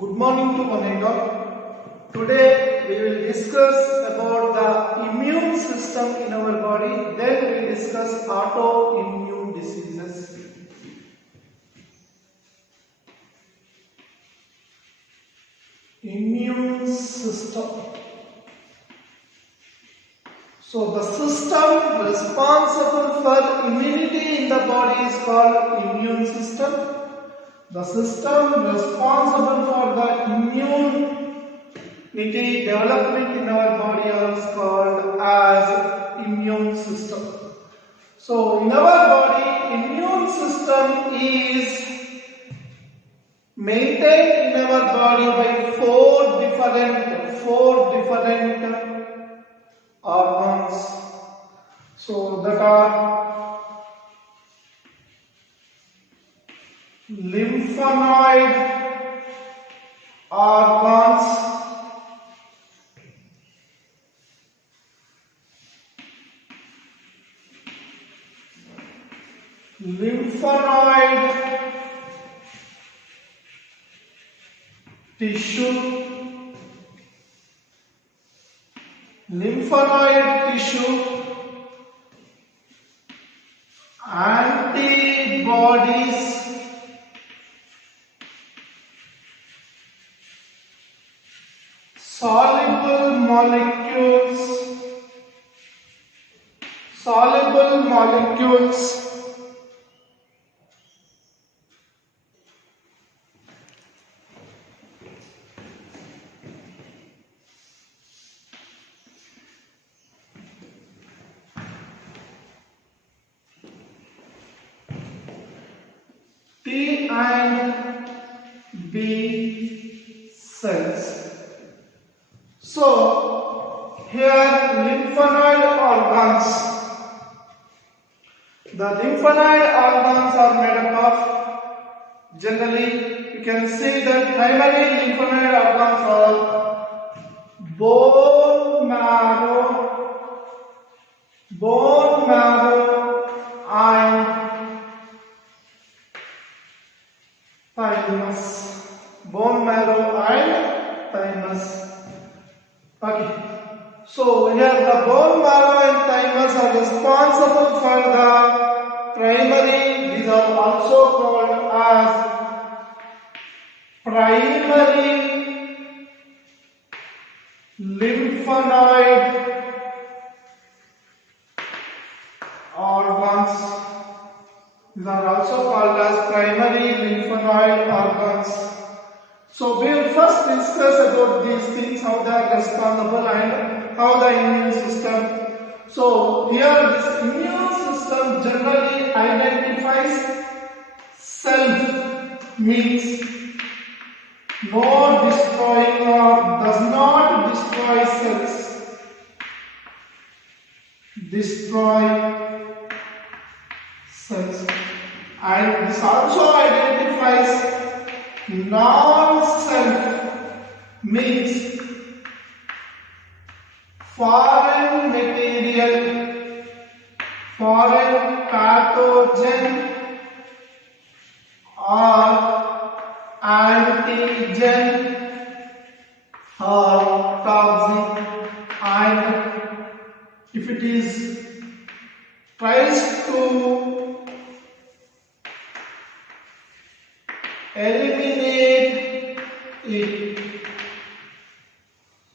Good morning to one and all. Today we will discuss about the immune system in our body. Then we will discuss autoimmune diseases. Immune system. So the system responsible for immunity in the body is called immune system. The system responsible for the immunity development in our body is called as immune system. So in our body, immune system is maintained in our body by four different organs. So that are lymphoid organs, lymphoid tissue, antibodies, soluble molecules, T and B cells. So here lymphoid organs. The lymphoid organs are made up of, generally you can see that primary lymphoid organs are bone marrow and thymus. Bone marrow and thymus. Okay. So here the bone marrow and thymus are responsible for the primary. These are also called as primary lymphoid organs. These are also called as primary lymphoid organs. So we will first discuss about these things, how they are responsible and how the immune system. So here this immune system generally identifies self, means no destroying or does not destroy cells. Destroy cells. And this also identifies non-self, means foreign material, foreign pathogen or antigen or toxin, and if it is tries to eliminate it.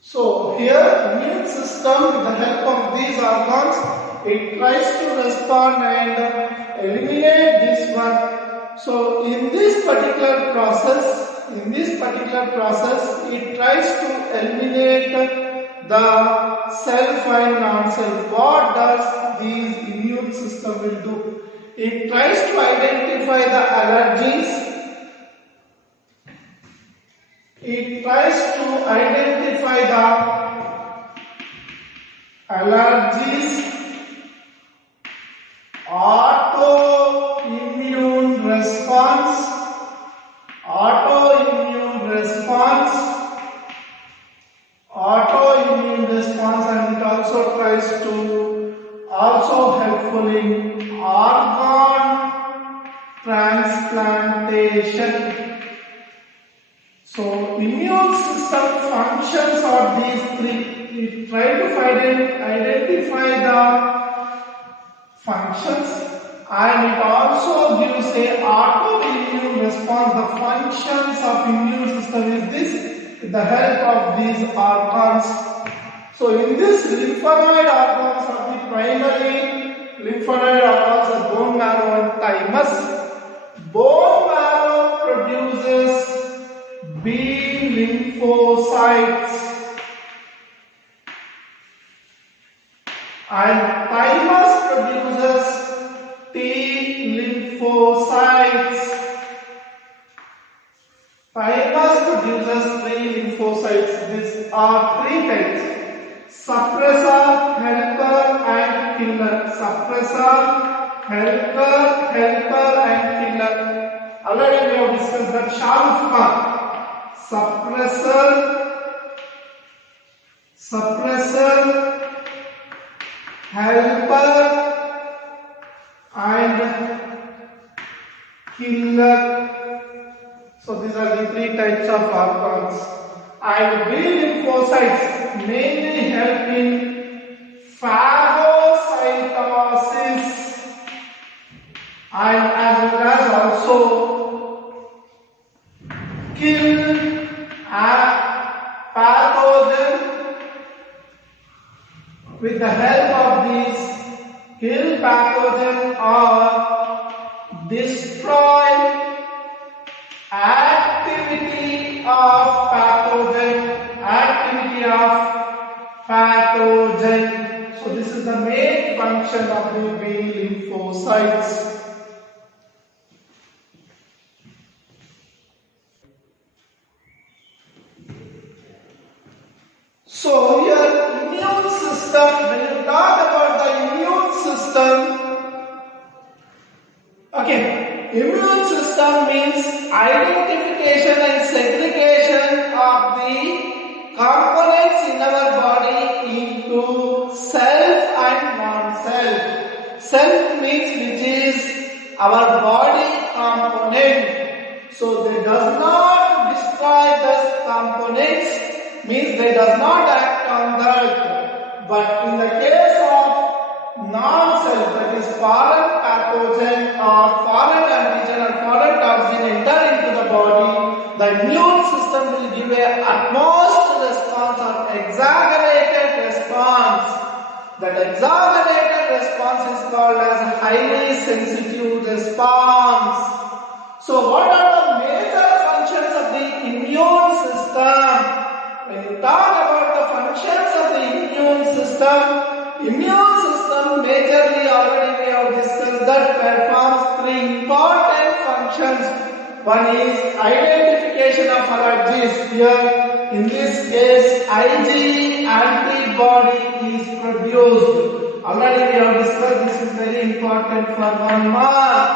So here immune system, with the help of these organs, it tries to respond and eliminate this one. So in this particular process, it tries to eliminate the self and non-self. What does this immune system will do? It tries to identify the allergies. It tries to identify the allergies, autoimmune response, and it also tries to helpful in organ transplantation. So immune system functions are these three. We try to identify the functions, and it also gives a autoimmune response. The functions of immune system is this with the help of these organs. So in this lymphoid organs are the primary lymphoid organs are bone marrow and thymus. Bone marrow produces B lymphocytes and thymus produces T lymphocytes. Thymus produces three lymphocytes. These are three types: suppressor, helper and killer. Suppressor, helper and killer. Already we have discussed that. Shah Rukh Khan. Suppressor, helper and killer. So these are the three types of organs. And B lymphocytes mainly help in phagocytosis and as well as also kill a pathogen. With the help of these, kill pathogen or destroy activity of pathogen. So this is the main function of the B lymphocytes. So here immune system, when you talk about the immune system, okay, immune system means identification and segregation of the components in our body into self and non-self. Self means which is our body component. So they does not destroy the components, means they does not act on that. But in the case of non-self, that is foreign pathogen or foreign antigen or foreign toxin enter into the body, the immune system will give a utmost response or exaggerated response. That exaggerated response is called as highly sensitive response. So what are the major functions of the immune system? When you talk about the functions of the immune system majorly already we have discussed that performs three important functions. One is identification of allergies. Here in this case IgE antibody is produced. Already we have discussed this is very important for 1 mark.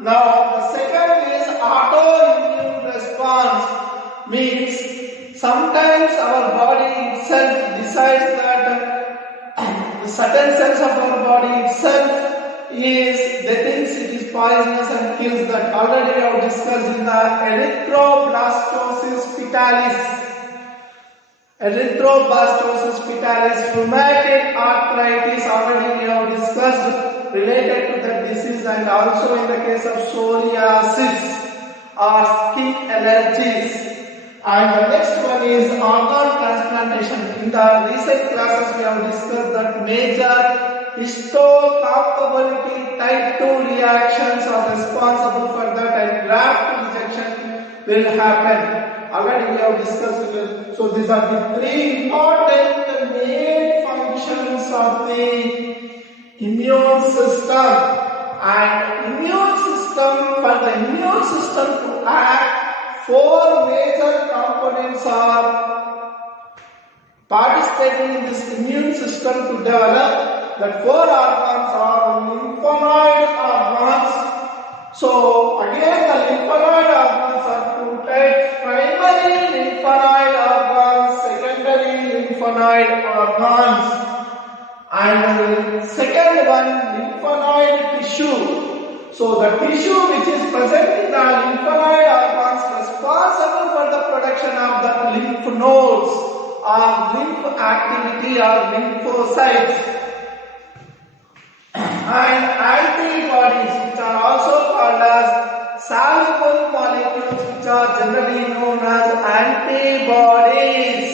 Now the second is autoimmune response, means sometimes our body itself decides that the certain cells of our body itself they think it is poisonous and kills that. Already we have discussed in the erythroblastosis fetalis. Erythroblastosis fetalis, rheumatoid arthritis, already we have discussed related to that disease, and also in the case of psoriasis or skin allergies. And the next one is organ transplantation. In the recent classes we have discussed that major histocompatibility type 2 reactions are responsible for that, and graft rejection will happen. Already we have discussed it. So these are the three important main functions of the immune system. And for the immune system to act, four major components are participating in this immune system to develop. That four organs are lymphoid organs. So again the lymphoid organs are two types: primary lymphoid organs, secondary lymphoid organs. And the second one, lymphoid tissue. So the tissue which is present in the lymphoid organs responsible for the activity are lymphocytes and antibodies, which are also called as soluble molecules, which are generally known as antibodies.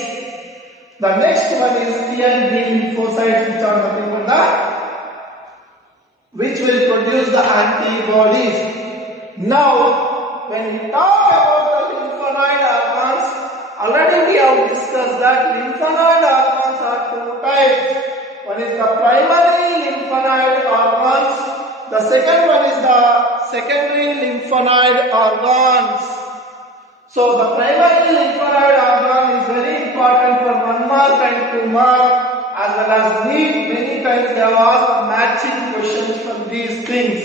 The next one is T and B lymphocytes, which are nothing but which will produce the antibodies. Now, when we talk about the lymphoid organs, already we have discussed that lymphoid organs are two types. One is the primary lymphoid organs. The second one is the secondary lymphoid organs. So the primary lymphoid organ is very important for 1 mark and 2 mark, as well as many times they have asked matching questions from these things.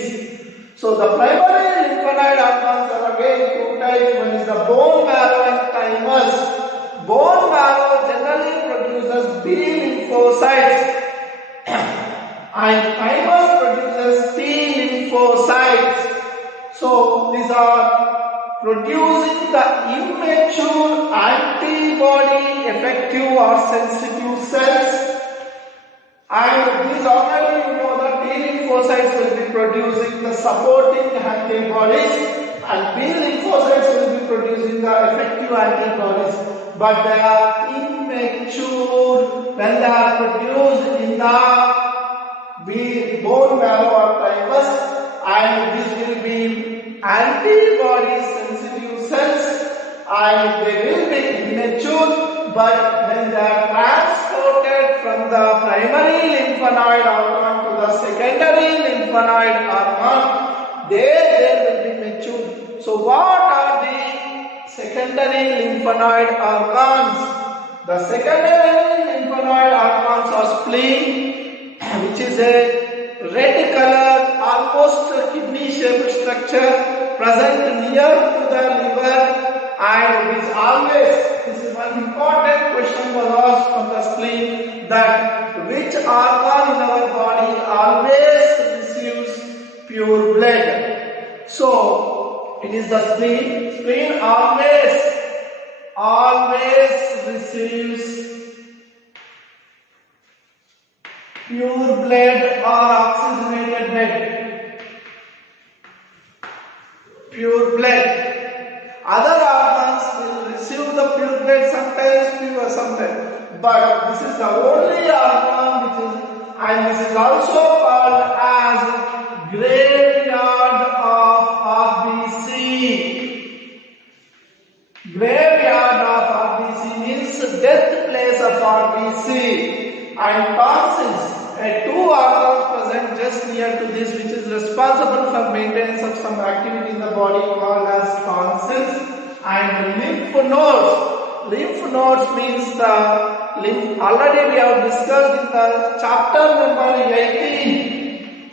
So the primary lymphoid organs are again two types. One is the bone marrow and thymus. Bone marrow generally produces B lymphocytes and thymus produces T lymphocytes. So these are producing the immature antibody effective or sensitive cells, and these already you know that T lymphocytes will be producing the supporting antibodies and B lymphocytes will be producing the effective antibodies, but they are immature when they are produced in the bone marrow or thymus, and this will be antibody sensitive cells and they will be immature, but when they are transported from the primary lymphoid organ to the secondary lymphoid organ, they will be mature. So what are the secondary lymphoid organs? The secondary lymphoid organs are spleen, which is a red color, almost kidney shaped structure present near to the liver, and it is always, this is one important question was asked from the spleen, that which organ in our body always receives pure blood. So it is the spleen. Spleen always receives pure blood or oxygenated blood. Pure blood. Other organs will receive the pure blood sometimes, pure sometimes. But this is the only organ which is, and this is also called as graveyard of RBC. Graveyard of RBC means death place of RBC. And tonsils, two organs present just near to this, which is responsible for maintenance of some activity in the body called as tonsils. And lymph nodes. Lymph nodes means the lymph. Already we have discussed in the chapter number 18.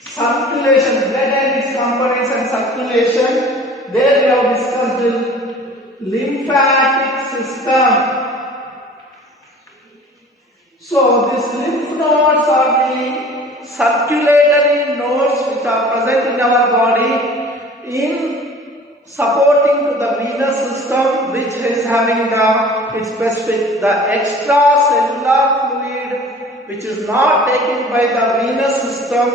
Circulation, blood and its components and circulation. There we have discussed the lymphatic system. So these lymph nodes are the circulatory nodes which are present in our body in supporting to the venous system, which is having its specific, the extracellular fluid which is not taken by the venous system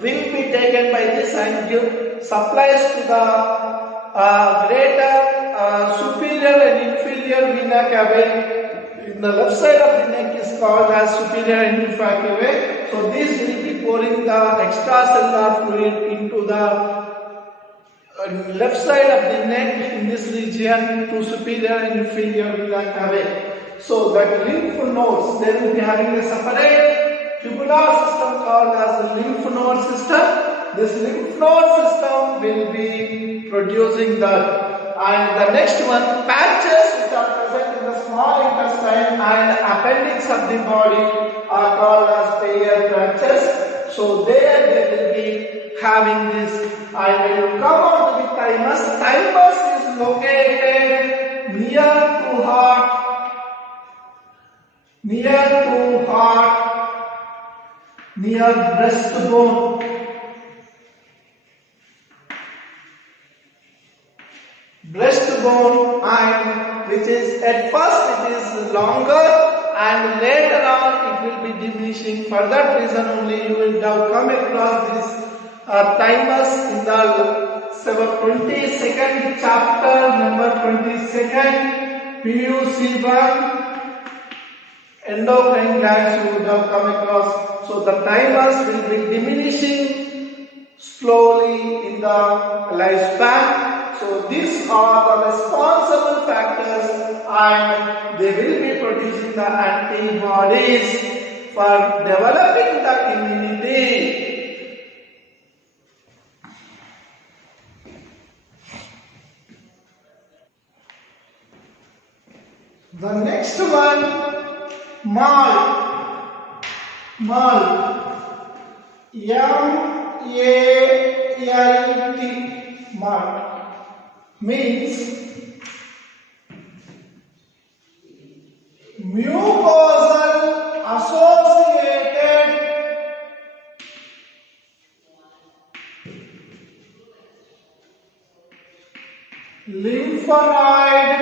will be taken by this and supplies to the greater superior and inferior vena cava. In the left side of the neck is called as superior and inferior cava. So this will be pouring the extracellular fluid into the left side of the neck in this region to superior and inferior vena cava. So that lymph nodes, they will be having a separate tubular system called as the lymph node system. This lymph node system will be producing that. And the next one, patches which are present in the small intestine and appendix of the body are called as Peyer's patches. So there they will be having this. And when you come on to the thymus, thymus is located near to heart, near breastbone. Breastbone and which is at first it is longer and later on it will be diminishing. For that reason only you will have come across these timers in the 22nd chapter, number 22nd, PUC1, endocrine glands you would have come across. So the timers will be diminishing slowly in the lifespan. So these are the responsible factors and they will be producing the antibodies for developing the immunity. The next one, malt. M-A-L-T, malt means mucosal associated lymphoid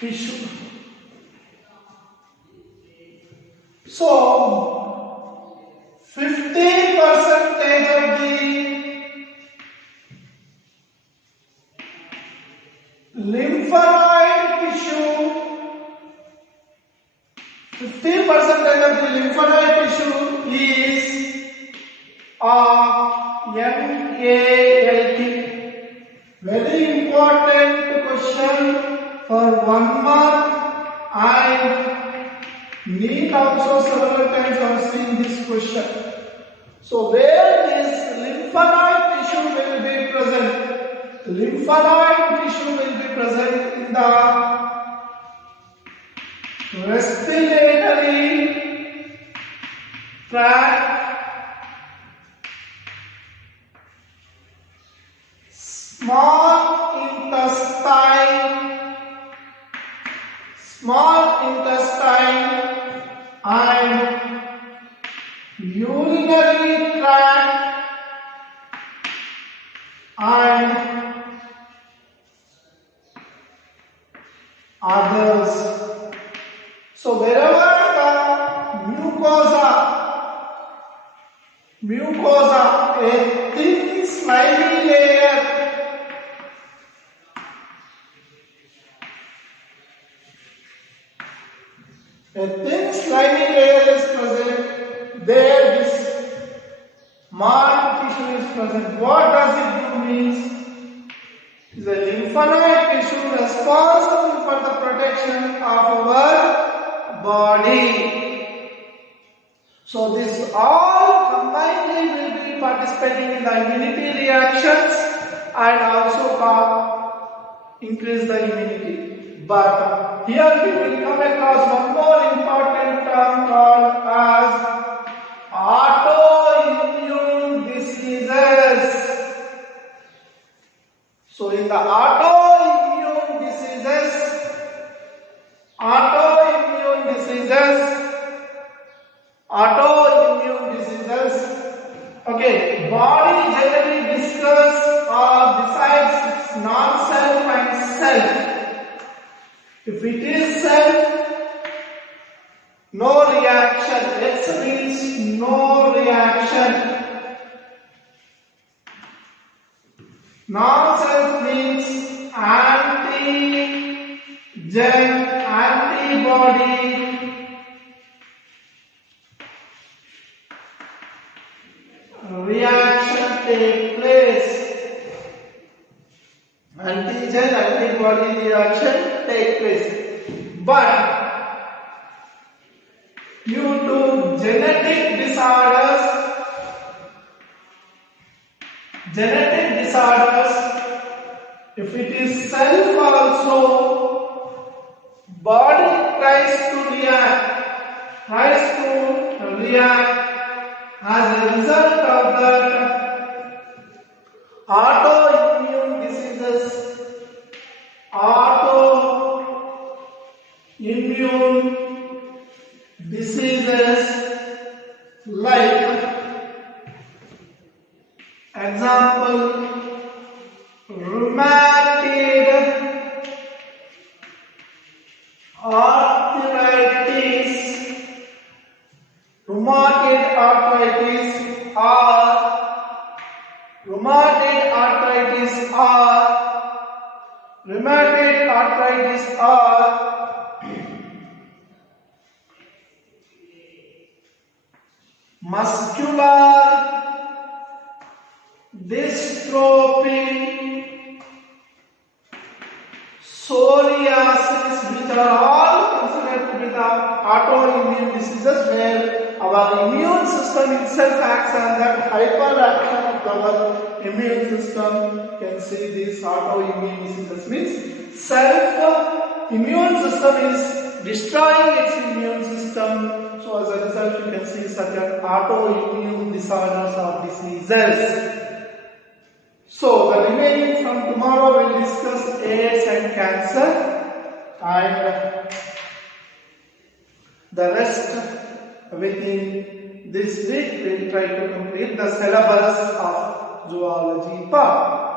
tissue. So 50% of the lymphoid tissue, 50% of the lymphoid tissue is MALT. Very important question for 1 mark, and NEET also several times I have seen this question. So where this lymphoid tissue will be present? Lymphoid tissue will be present in the respiratory tract, small intestine and urinary tract and others. So wherever the mucosa, a thin slimy layer, is present, there this malt tissue is present. What does it do means? Is a lymphoid tissue responsible for the protection of our body. So this all combinedly will be participating in the immunity reactions and also increase the immunity. But here we will come across one more important term called as autoimmune diseases. So in the autoimmune diseases, okay, body generally discuss or decides its non-self and self. If it is self, no reaction. X means no reaction. Non-self means antibody. Reaction take place. Antibody reaction take place. But due to genetic disorders, if it is self also, body tries to react. As a result of that, autoimmune diseases like example Rheumatoid arthritis are muscular dystrophy, psoriasis, which are all considered to be the autoimmune diseases where our immune system itself acts on that hyperaction of our immune system. You can see these autoimmune diseases means self-immune system is destroying its immune system. So as a result, you can see certain autoimmune disorders or diseases. So the remaining from tomorrow we'll discuss AIDS and cancer, and the rest within this week we'll try to complete the syllabus of zoology part.